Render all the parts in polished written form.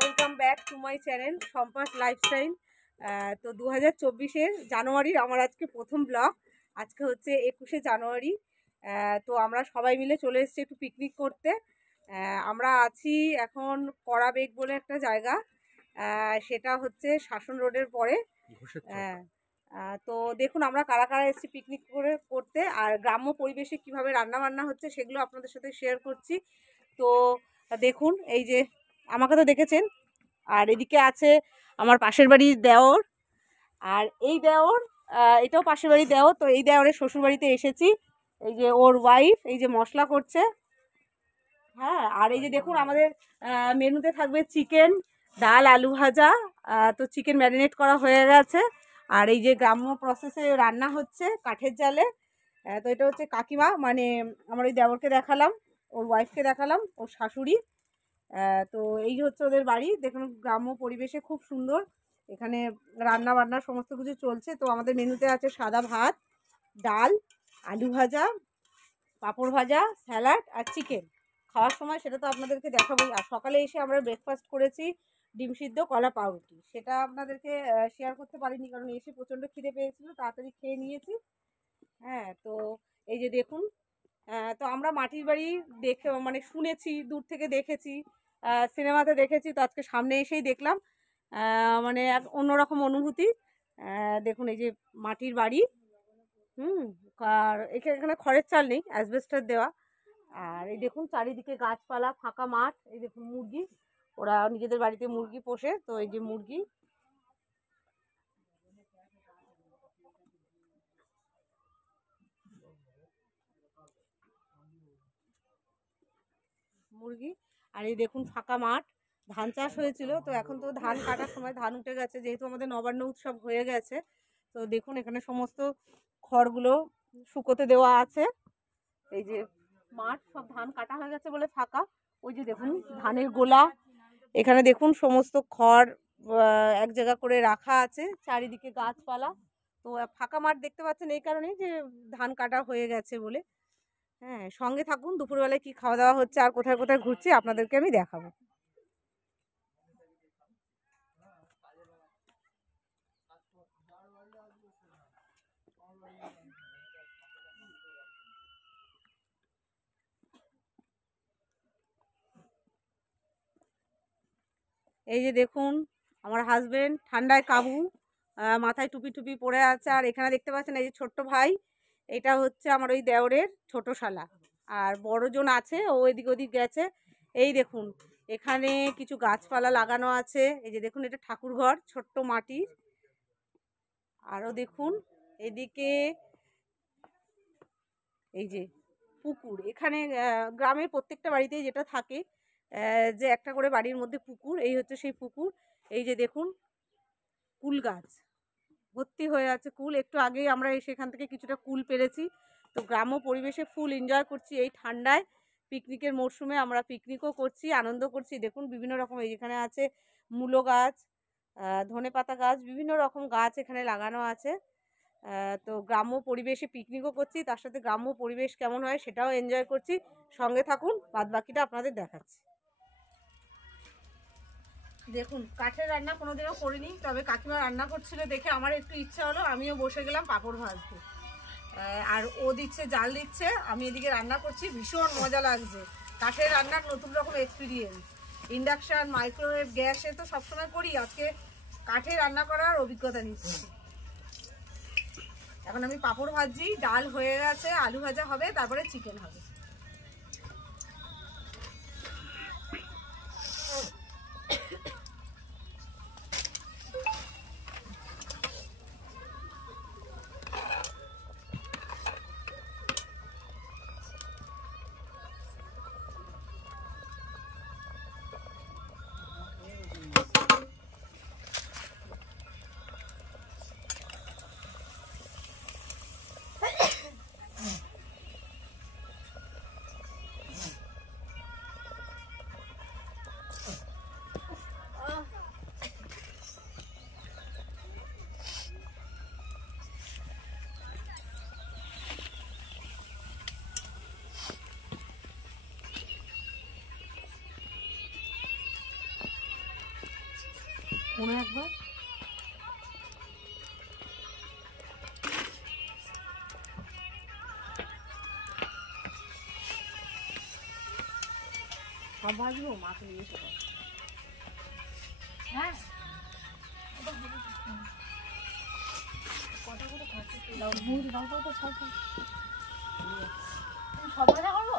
Welcome back to my channel sampas lifestyle. তো 2024-এর জানুয়ারির আমার আজকে প্রথম ব্লগ। আজকে হচ্ছে 21শে জানুয়ারি। তো আমরা সবাই মিলে চলে এসেছি একটু পিকনিক করতে। আমরা আছি এখন কড়াবেগ বলে একটা জায়গা, সেটা হচ্ছে শাসন রোডের পরে। তো দেখুন আমরা কারা কারা এসেছি পিকনিক করতে, আর গ্রাম্য পরিবেশে কীভাবে রান্নাবান্না হচ্ছে সেগুলো আপনাদের সাথে শেয়ার করছি। তো দেখুন, এই যে আমাকে তো দেখেছেন, আর এদিকে আছে আমার পাশের বাড়ির দেওর, আর এই দেওর এটাও পাশের বাড়ির দেওর। তো এই দেওরের শ্বশুরবাড়িতে এসেছি। এই যে ওর ওয়াইফ এই যে মশলা করছে। হ্যাঁ, আর এই যে দেখুন আমাদের মেনুতে থাকবে চিকেন, ডাল, আলু ভাজা। তো চিকেন ম্যারিনেট করা হয়ে গেছে। আর এই যে গ্রাম্য প্রসেসে রান্না হচ্ছে কাঠের জালে। তো এটা হচ্ছে কাকিমা, মানে আমার ওই দেওরকে দেখালাম, ওর ওয়াইফকে দেখালাম, ওর শাশুড়ি। তো এই হচ্ছে ওদের বাড়ি। দেখুন গ্রাম্য পরিবেশে খুব সুন্দর এখানে রান্না বান্না সমস্ত কিছু চলছে। তো আমাদের মেনুতে আছে সাদা ভাত, ডাল, আলু ভাজা, পাঁপড় ভাজা, স্যালাড আর চিকেন। খাওয়ার সময় সেটা তো আপনাদেরকে দেখাবোই। আর সকালে এসে আমরা ব্রেকফাস্ট করেছি ডিম সিদ্ধ, কলা, পাউরুটি। সেটা আপনাদেরকে শেয়ার করতে পারিনি, কারণ এসে প্রচণ্ড খিদে পেয়েছিল, তাড়াতাড়ি খেয়ে নিয়েছি। হ্যাঁ, তো এই যে দেখুন, তো আমরা মাটির বাড়ি দেখে মানে শুনেছি, দূর থেকে দেখেছি, সিনেমাতে দেখেছি, তো আজকে সামনে এসেই দেখলাম, মানে এক অন্যরকম অনুভূতি। দেখুন এই যে মাটির বাড়ি, আর এখানে খড়ের চাল নেই, অ্যাসবেস্টার দেওয়া। আর এই দেখুন চারিদিকে গাছপালা, ফাঁকা মাঠ। এই দেখুন মুরগি, ওরা নিজেদের বাড়িতে মুরগি পোষে। তো এই যে মুরগি, আর এই দেখুন ফাঁকা মাঠ। ধান চাষ হয়েছিল, তো এখন তো ধান কাটার সময়, ধান উঠে গেছে, যেহেতু আমাদের নবান্ন উৎসব হয়ে গেছে। তো দেখুন এখানে সমস্ত খড়গুলো শুকোতে দেওয়া আছে। এই যে মাঠ, সব ধান কাটা হয়ে গেছে বলে ফাঁকা। ওই যে দেখুন ধানের গোলা, এখানে দেখুন সমস্ত খড় এক জায়গা করে রাখা আছে, চারিদিকে গাছপালা। তো ফাঁকা মাঠ দেখতে পাচ্ছেন এই কারণেই যে ধান কাটা হয়ে গেছে বলে। হ্যাঁ, সঙ্গে থাকুন, দুপুরবেলায় কি খাওয়া দাওয়া হচ্ছে আর কোথায় কোথায় ঘুরছি আপনাদেরকে আমি দেখাবো। এই যে দেখুন আমার হাজবেন্ড ঠান্ডায় কাবু, মাথায় টুপি টুপি পরে আছে। আর এখানে দেখতে পাচ্ছেন এই যে ছোট্ট ভাই, এটা হচ্ছে আমার ওই দেওরের ছোট শালা। আর বড়জন আছে, ও এদিক ওদিক গেছে। এই দেখুন এখানে কিছু গাছপালা লাগানো আছে। এই যে দেখুন এটা ঠাকুর ঘর, ছোট্ট মাটির। আরও দেখুন এদিকে এই যে পুকুর। এখানে গ্রামের প্রত্যেকটা বাড়িতেই যেটা থাকে, যে একটা করে বাড়ির মধ্যে পুকুর। এই হচ্ছে সেই পুকুর। এই যে দেখুন কুল গাছ ভর্তি হয়ে আছে, কুল। একটু আগেই আমরা সেখান থেকে কিছুটা কুল পেরেছি। তো গ্রাম্য পরিবেশে ফুল এনজয় করছি এই ঠান্ডায়। পিকনিকের মরশুমে আমরা পিকনিকও করছি, আনন্দ করছি। দেখুন বিভিন্ন রকম, এই যেখানে আছে মূলো গাছ, ধনেপাতা গাছ, বিভিন্ন রকম গাছ এখানে লাগানো আছে। তো গ্রাম্য পরিবেশে পিকনিকও করছি, তার সাথে গ্রাম্য পরিবেশ কেমন হয় সেটাও এনজয় করছি। সঙ্গে থাকুন, বাদ বাকিটা আপনাদের দেখাচ্ছি। দেখুন কাঠের রান্না কোনোদিনও করিনি, তবে কাকিমা রান্না করছিল দেখে আমার একটু ইচ্ছা হলো, আমিও বসে গেলাম পাঁপড় ভাজতে। আর ও দিচ্ছে, জাল দিচ্ছে, আমি এদিকে রান্না করছি। ভীষণ মজা লাগছে কাঠের রান্নার, নতুন রকম এক্সপিরিয়েন্স। ইন্ডাকশান, মাইক্রোওয়েভ, গ্যাসে তো সবসময় করি, আজকে কাঠে রান্না করার অভিজ্ঞতা নিচ্ছি। এখন আমি পাঁপড় ভাজছি, ডাল হয়ে গেছে, আলু ভাজা হবে, তারপরে চিকেন হবে। ফোনে একবার সব ভাজবো মাকে নিয়ে এসে। হ্যাঁ কটা করে খাচ্ছি সব ভাজা করবো।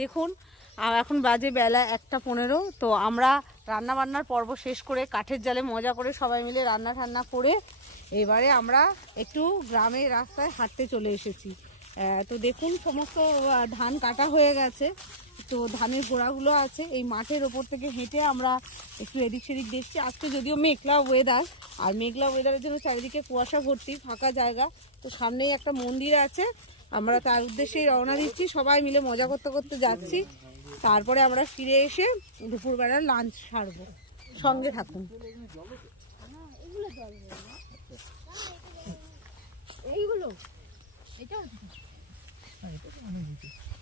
দেখুন এখন বাজে বেলা 1:15। তো আমরা রান্না বান্নার পর্ব শেষ করে কাঠের জালে মজা করে সবাই মিলে রান্না ঠান্না করে এবারে আমরা একটু গ্রামের রাস্তায় হাঁটতে চলে এসেছি। তো দেখুন সমস্ত ধান কাটা হয়ে গেছে, তো ধানের গোড়াগুলো আছে এই মাঠের ওপর থেকে হেঁটে আমরা একটু এদিক সেদিক দেখছি। আজকে যদিও মেঘলা ওয়েদার, আর মেঘলা ওয়েদারের জন্য চারিদিকে কুয়াশা ভর্তি ফাঁকা জায়গা। তো সামনেই একটা মন্দির আছে, আমরা তার উদ্দেশ্যেই রওনা দিচ্ছি, সবাই মিলে মজা করতে করতে যাচ্ছি। তারপরে আমরা ফিরে এসে দুপুরবেলার লাঞ্চ সারবো, সঙ্গে থাকুন। এইগুলো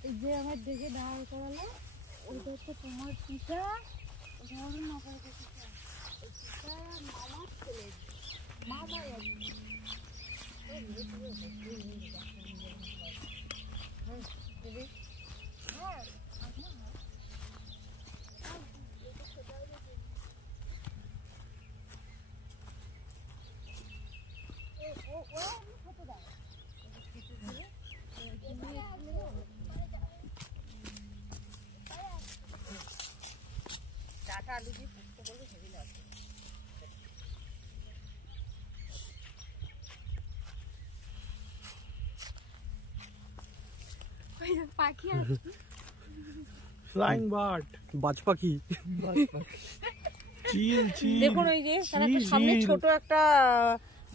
এই যে আমার দেখে ডাল করালো ওইটা হচ্ছে তোমার পিঠা, মামার ছেলে মামা ডাটা আলু দিয়ে শুক্তো করলে হেভি লাগবে। পাখি আছে, ফ্লাইং বার্ড, বাজ পাখি। দেখুন ওই যে সামনে ছোট একটা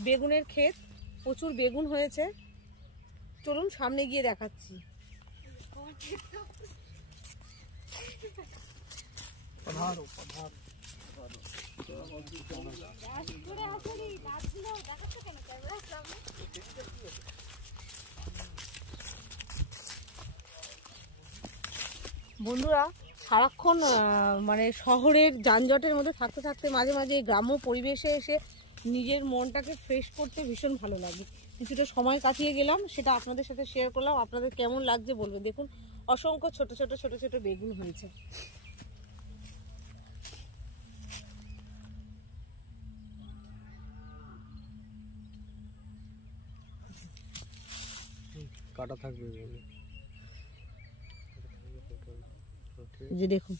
বেগুনের ক্ষেত, প্রচুর বেগুন হয়েছে। চলুন সামনে গিয়ে দেখাচ্ছি। বন্ধুরা সারাক্ষণ মানে শহরের যানজটের মধ্যে থাকতে থাকতে মাঝে মাঝে এই গ্রাম্য পরিবেশে এসে নিজের মনটাকে ফ্রেশ করতে ভীষণ ভালো লাগে। কিছুটা সময় কাটিয়ে গেলাম, সেটা আপনাদের সাথে শেয়ার করলাম। আপনাদের কেমন লাগছে বলবে। দেখুন অসংখ্য ছোট ছোট ছোট ছোট বেগুন হয়েছে। কাটা থাকবে যে দেখুন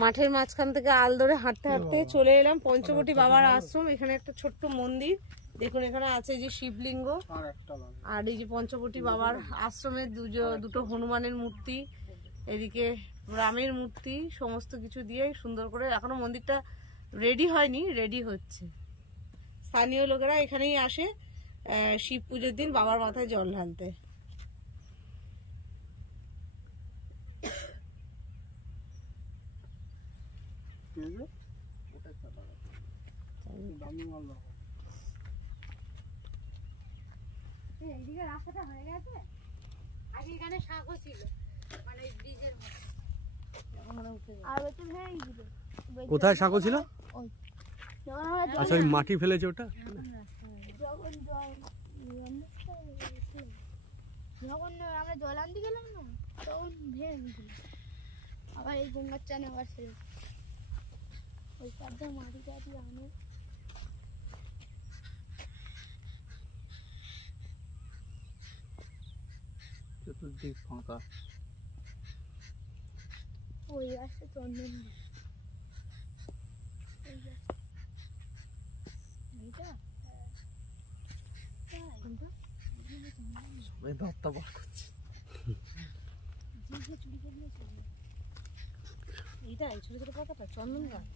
মাঠের মাঝখান থেকে আল ধরে হাঁটতে হাঁটতে চলে এলাম পঞ্চবটি বাবার আশ্রম। এখানে একটা ছোট্ট মন্দির দেখুন, এখানে আছে যে শিবলিঙ্গ আর এই যে পঞ্চবটি বাবার আশ্রমের দুটো হনুমানের মূর্তি, এদিকে রামের মূর্তি, সমস্ত কিছু দিয়ে সুন্দর করে এখনো মন্দিরটা রেডি হয়নি, রেডি হচ্ছে। স্থানীয় লোকেরা এখানেই আসে শিব পুজোর দিন বাবার মাথায় জল ঢালতে। এইদিকে রাস্তাটা হয়ে গেছে, আগে এখানে শাকও ছিল, মানে ব্রিজের কোথায় সাঁকো ছিল? আচ্ছা, ওই মাটি ফেলেছে ওটা। যখন আমরা জল আনতে গেলাম না, তখন ভেঙে গেছিল। আবার এই গঙ্গার চানে আবার ছেড়ে ওই পাশে মাটি টাটি আনে। চতুর্দিক ফাঁকা। ওই আসছে চন্দন সবাই দত্তা বার করছে। এইটা এই ছোট ছোট পাতাটা চন্দন গাছ।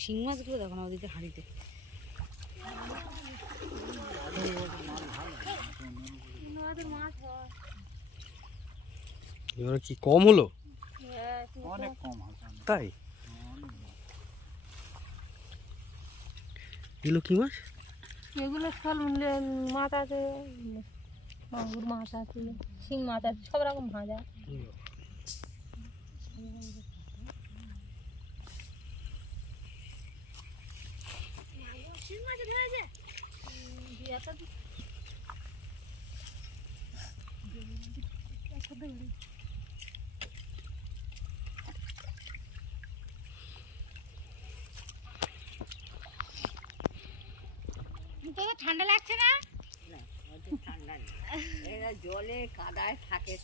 শিং মাছগুলো দেখো না ওদিকে হাঁড়িতে। এবার কি কম হলো? অনেক কম, তাই এগুলো কি মাছ? এগুলো সব মাছ আছে, মাগুর মাছ আছে, শিং মাছ আছে, সব রকম ভাজা। ঠান্ডা লাগছে না? ঠান্ডা নেই, এরা জলে কাদায় থাকে,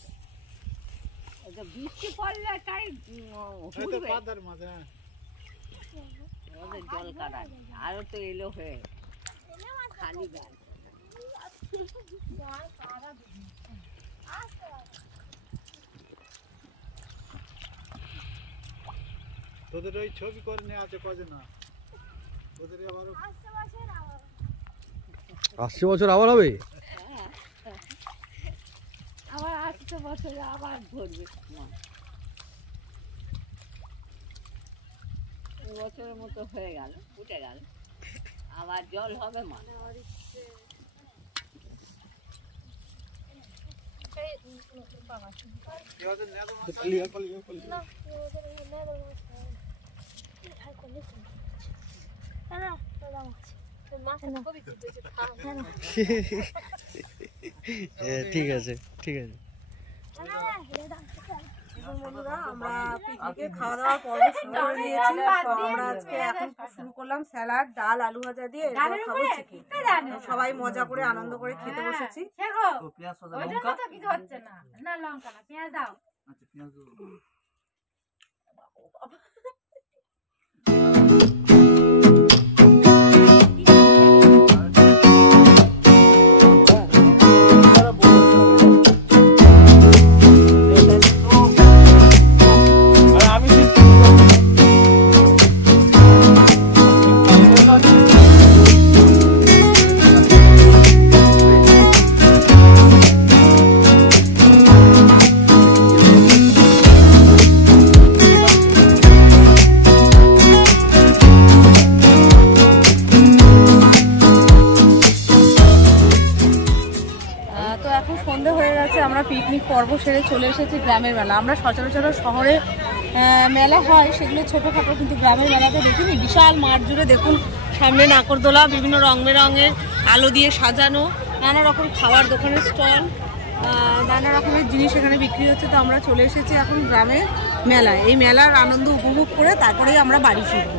বৃষ্টি পড়লে তাই জল কাদায় আরো তো এলো হয়ে খালি গাছ। তোদের ওই ছবি করে নিয়ে আছে কবে না, ওদের আবার আসছে বছর আবার হবে। আবার আসছে বছরে আবার ধরবে বছরের মতো হয়ে গেল, উঠে গেল, আবার জল হবে মা। ঠিক আছে, ঠিক আছে। বন্ধুরা, আমরা পিকনিকে খাওয়া দাওয়ার পর্ব শুরু করে দিয়েছি। তো আমরা আজকে এখন শুরু করলাম স্যালাড, ডাল, আলু ভাজা দিয়ে এরপর খাবো চিকেন। সবাই মজা করে আনন্দ করে খেতে বসেছি। কিছু হচ্ছে না, না লঙ্কা না, পেঁয়াজ দাও। পিকনিক পর্ব সেরে চলে এসেছি গ্রামের মেলা। আমরা সচরাচর শহরে মেলা হয় সেগুলো ছোটোখাটো, কিন্তু গ্রামের মেলাতে দেখিনি। বিশাল মাঠ জুড়ে দেখুন, সামনে নাকরদোলা, বিভিন্ন রং বেরঙের আলো দিয়ে সাজানো, নানা রকম খাবার দোকানের স্টল, নানা রকমের জিনিস এখানে বিক্রি হচ্ছে। তো আমরা চলে এসেছি এখন গ্রামের মেলায়। এই মেলার আনন্দ উপভোগ করে তারপরেই আমরা বাড়ি ফিরবো।